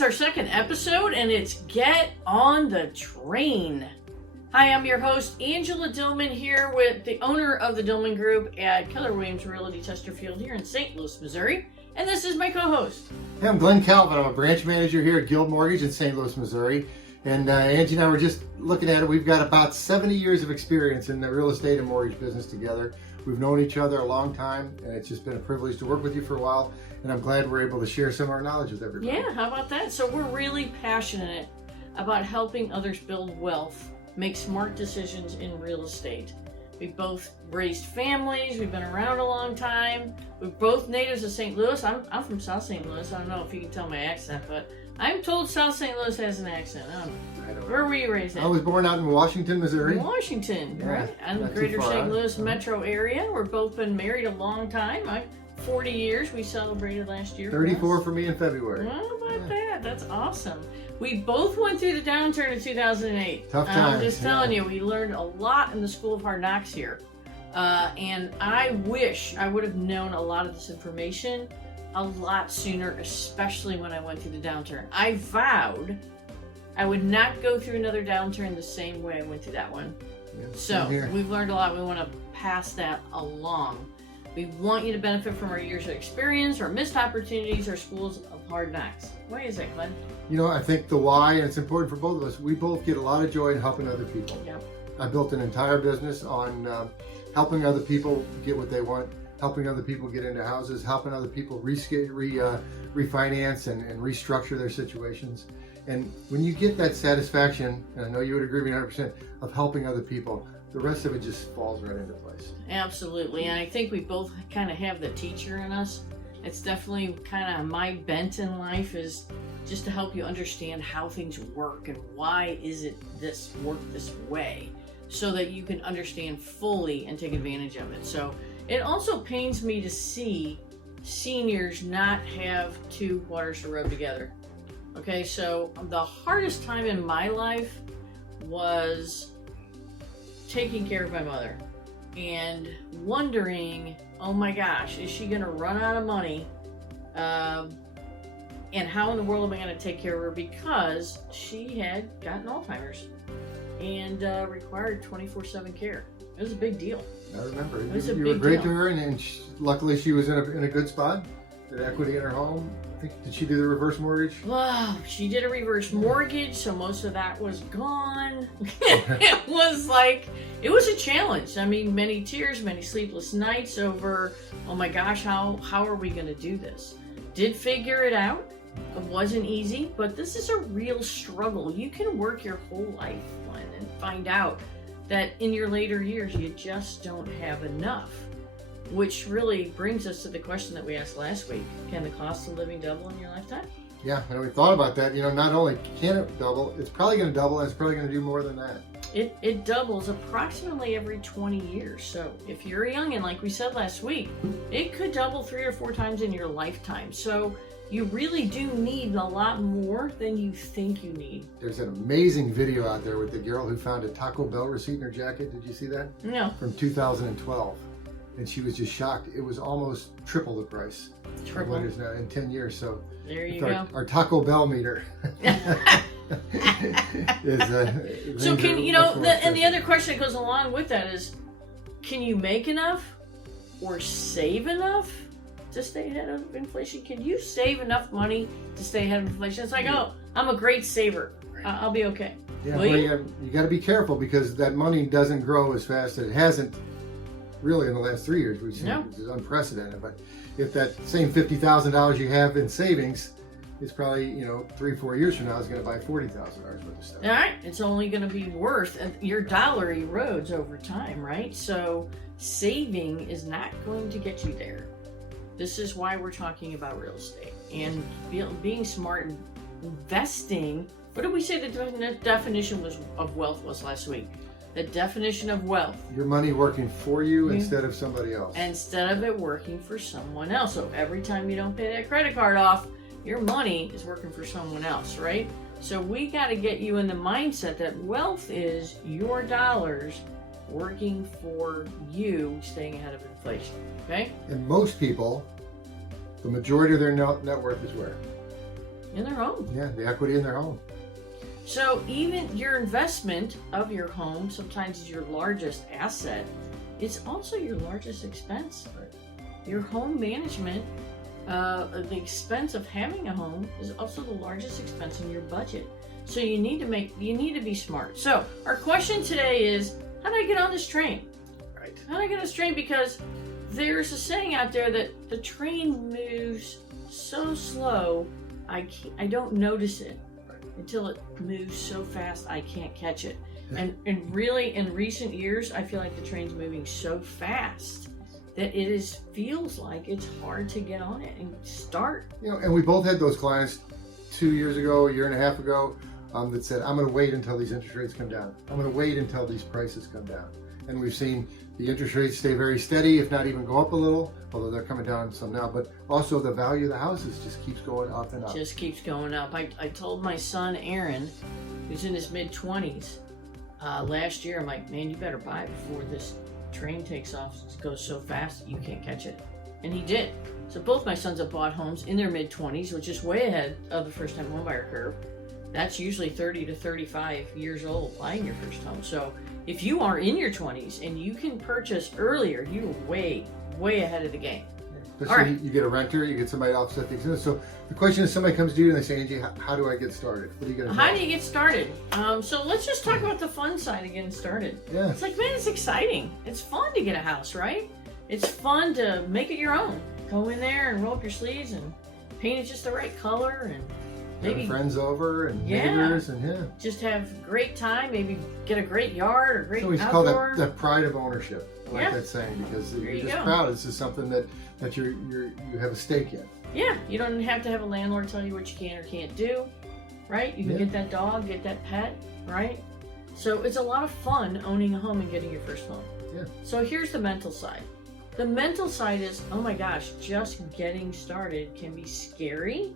It's our second episode, and it's Get on the Train. Hi, I'm your host, Angela Dillmon, here with the owner of the Dillmon Group at Keller Williams Realty Chesterfield here in St. Louis, Missouri. And this is my co-host. Hey, I'm Glenn Calvin. I'm a branch manager here at Guild Mortgage in St. Louis, Missouri. And Angie and I were just looking at it. We've got about 70 years of experience in the real estate and mortgage business together. We've known each other a long time, and it's just been a privilege to work with you for a while. And I'm glad we're able to share some of our knowledge with everybody. Yeah, how about that? So we're really passionate about helping others build wealth, make smart decisions in real estate. We've both raised families. We've been around a long time. We're both natives of St. Louis. I'm from South St. Louis. I don't know if you can tell my accent, but I'm told South St. Louis has an accent. I don't know. Where were you raised at? I was born out in Washington, Missouri. Washington, Yeah, right? I'm the not too greater far St. out. Louis metro area. We've both been married a long time. 40 years. We celebrated last year. 34 for me in February. How about that? That's awesome. We both went through the downturn in 2008. Tough I'm times, just telling you, we learned a lot in the School of Hard Knocks here. And I wish I would have known a lot of this information a lot sooner, especially when I went through the downturn. I vowed I would not go through another downturn the same way I went through that one. Yeah, So same here. we've learned a lot. We want to pass that along. We want you to benefit from our years of experience, our missed opportunities, our schools of hard knocks. Why is that, Glenn? You know, I think the why, and it's important for both of us, we both get a lot of joy in helping other people. Yep. I built an entire business on helping other people get what they want, helping other people get into houses, helping other people refinance and restructure their situations. And when you get that satisfaction, and I know you would agree with me 100%, of helping other people, the rest of it just falls right into place. Absolutely. And I think we both kind of have the teacher in us. It's definitely kind of my bent in life is just to help you understand how things work and why is it this way, so that you can understand fully and take advantage of it. So it also pains me to see seniors not have two waters to rub together. Okay, so the hardest time in my life was taking care of my mother and wondering, oh my gosh, is she going to run out of money? And how in the world am I going to take care of her? Because she had gotten Alzheimer's and required 24/7 care. It was a big deal. I remember. It was a You big were great deal. to her, and luckily she was in a good spot. Did equity in her home. I think, did she do the reverse mortgage? Wow, she did a reverse mortgage, so most of that was gone. It was a challenge. I mean, many tears, many sleepless nights over, oh my gosh, how are we going to do this? Did figure it out. It wasn't easy, but this is a real struggle. You can work your whole life, Glenn, and find out that in your later years, you just don't have enough. Which really brings us to the question that we asked last week. Can the cost of living double in your lifetime? Yeah, and we thought about that. You know, not only can it double, it's probably going to double, and it's probably going to do more than that. It doubles approximately every 20 years. So if you're young, and like we said last week, it could double 3 or 4 times in your lifetime. So you really do need a lot more than you think you need. There's an amazing video out there with the girl who found a Taco Bell receipt in her jacket. Did you see that? No. From 2012. And she was just shocked. It was almost triple the price. Triple. Of what it is now in 10 years. So There you our, go. our Taco Bell meter is So things can are you much know more and the other expensive. question that goes along with that is, can you make enough or save enough to stay ahead of inflation? Can you save enough money to stay ahead of inflation? It's like, oh, I'm a great saver. I'll be okay. Yeah, Will well, you? you got to be careful because that money doesn't grow as fast as it hasn't really in the last 3 years. We've seen No. This is unprecedented. But if that same $50,000 you have in savings is probably 3-4 years from now is going to buy $40,000 worth of stuff. All right, it's only going to be worth, your dollar erodes over time, right? So saving is not going to get you there. This is why we're talking about real estate and being smart and investing. What did we say the definition of wealth was last week? The definition of wealth. Your money working for you Mhm. instead of somebody else. Instead of it working for someone else. So every time you don't pay that credit card off, your money is working for someone else, right? So we got to get you in the mindset that wealth is your dollars working for you, staying ahead of inflation, okay? And most people, the majority of their net worth is where? in their home. Yeah, the equity in their home. So even your investment of your home sometimes is your largest asset. It's also your largest expense. Your home management, the expense of having a home is also the largest expense in your budget. So you need to be smart. So our question today is, how do I get on this train? Right. How do I get on this train? Because there's a saying out there that the train moves so slow, I don't notice it until it moves so fast I can't catch it. And really, in recent years, I feel like the train's moving so fast that feels like it's hard to get on it and start. And we both had those clients 2 years ago, a year and a half ago, that said, I'm going to wait until these interest rates come down. I'm going to wait until these prices come down. And we've seen the interest rates stay very steady, if not even go up a little, although they're coming down some now. But also the value of the houses just keeps going up and up. Just keeps going up. I told my son, Aaron, who's in his mid-20s, last year, I'm like, man, you better buy it before this train takes off. It goes so fast you can't catch it. And he did. So both my sons have bought homes in their mid-20s, which is way ahead of the first-time homebuyer curve. That's usually 30 to 35 years old buying your first home. So if you are in your 20s and you can purchase earlier, you're way ahead of the game. Especially you get a renter, you get somebody to offset the expense. So the question is, somebody comes to you and they say, Angie, how do I get started? What are you going to do? How do you get started? So let's just talk about the fun side of getting started. Yeah. It's like, man, it's exciting. It's fun to get a house, right? It's fun to make it your own. Go in there and roll up your sleeves and paint it just the right color and maybe friends over and neighbors and just have a great time. Maybe get a great yard or great outdoor. So we call that pride of ownership. I like that saying, because you're just proud. This is something that you have a stake in. Yeah, you don't have to have a landlord tell you what you can or can't do, right? You can get that dog, get that pet, right? So it's a lot of fun owning a home and getting your first home. Yeah. So here's the mental side. The mental side is, oh my gosh, just getting started can be scary.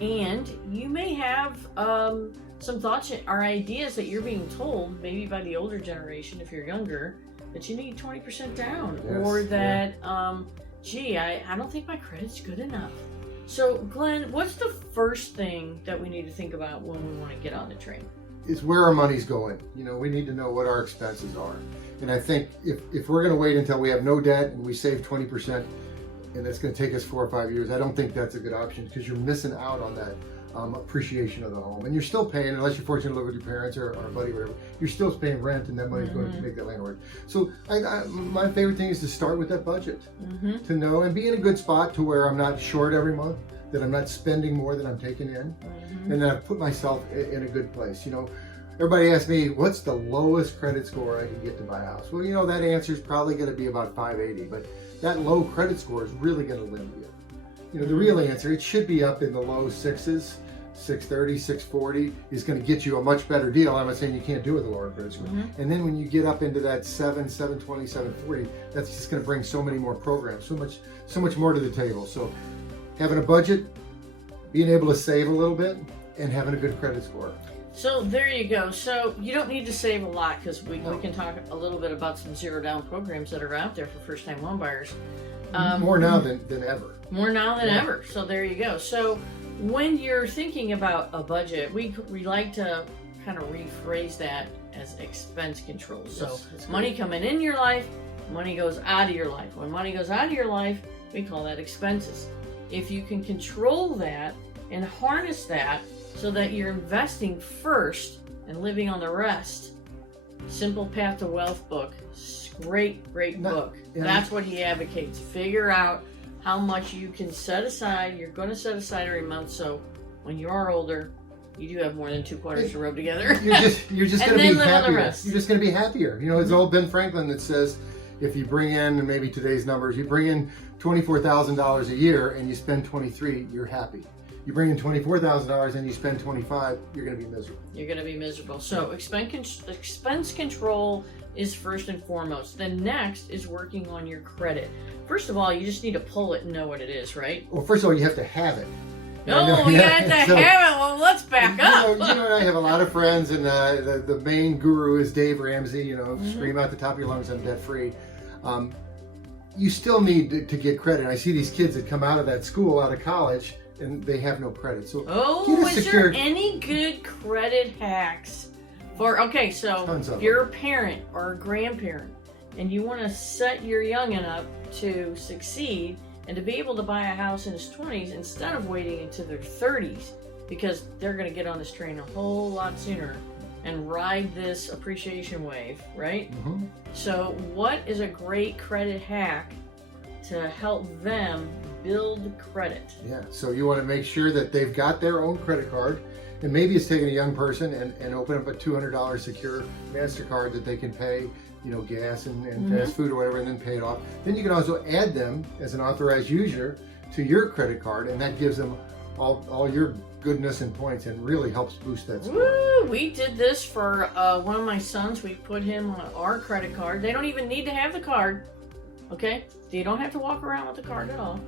And you may have some thoughts or ideas that you're being told, maybe by the older generation if you're younger, that you need 20% down, or that, gee, I don't think my credit's good enough. So, Glenn, what's the first thing that we need to think about when we want to get on the train? It's where our money's going. We need to know what our expenses are. And I think if we're going to wait until we have no debt and we save 20%, and it's going to take us 4 or 5 years, I don't think that's a good option, because you're missing out on that appreciation of the home. And you're still paying, unless you're fortunate to live with your parents or a buddy or whatever, you're still paying rent, and that money's going to make that landlord. So my favorite thing is to start with that budget, to know and be in a good spot to where I'm not short every month, that I'm not spending more than I'm taking in, and that I've put myself in a good place. Everybody asks me, what's the lowest credit score I can get to buy a house? Well, that answer is probably going to be about 580, but that low credit score is really going to limit you. The real answer, it should be up in the low sixes, 630, 640 is going to get you a much better deal. I'm not saying you can't do it with a lower credit score. And then when you get up into that 720, 740, that's just going to bring so many more programs, so much more to the table. So having a budget, being able to save a little bit, and having a good credit score. So there you go. So you don't need to save a lot, because we can talk a little bit about some zero down programs that are out there for first time home buyers. More now than ever. More now than ever. So there you go. So when you're thinking about a budget, we like to kind of rephrase that as expense control. So money coming in your life, money goes out of your life. When money goes out of your life, we call that expenses. If you can control that and harness that so that you're investing first and living on the rest, Simple Path to Wealth book, great book. That's what he advocates. Figure out how much you can set aside. You're going to set aside every month, so when you are older, you do have more than 2 quarters to rub together. You're just going to be happier. You're just going to be happier. It's old Ben Franklin that says, if you bring in, maybe today's numbers, you bring in $24,000 a year and you spend 23, you're happy. You bring in $24,000 and you spend 25, you're going to be miserable. You're going to be miserable. So expense control is first and foremost. The next is working on your credit. First of all, you just need to pull it and know what it is, right? Well, first of all, you have to have it. No, you have to have it. Well, let's back up. You and I have a lot of friends, and the main guru is Dave Ramsey. Scream out the top of your lungs, I'm debt free. You still need to get credit. I see these kids that come out of that school, out of college, and they have no credit. So Oh, is there any good credit hacks for? Okay, so if you're a parent or a grandparent and you want to set your youngin' up to succeed and to be able to buy a house in his 20s instead of waiting into their 30s, because they're going to get on this train a whole lot sooner and ride this appreciation wave, right? Mm-hmm. So what is a great credit hack to help them build credit? Yeah, so you want to make sure that they've got their own credit card, and maybe it's taking a young person and open up a $200 secure MasterCard that they can pay, gas and fast food or whatever, and then pay it off. Then you can also add them as an authorized user to your credit card, and that gives them all your goodness and points and really helps boost that score. Woo! We did this for one of my sons. We put him on our credit card. They don't even need to have the card, okay? You don't have to walk around with the card at all.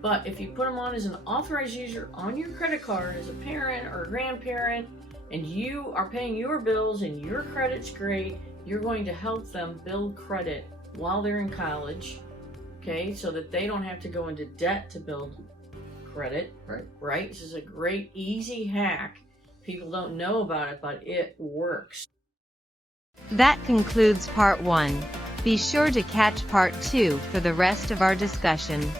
But if you put them on as an authorized user on your credit card as a parent or a grandparent, and you are paying your bills and your credit's great, you're going to help them build credit while they're in college, okay? So that they don't have to go into debt to build credit, right? This is a great, easy hack. People don't know about it, but it works. That concludes part 1. Be sure to catch part 2 for the rest of our discussion.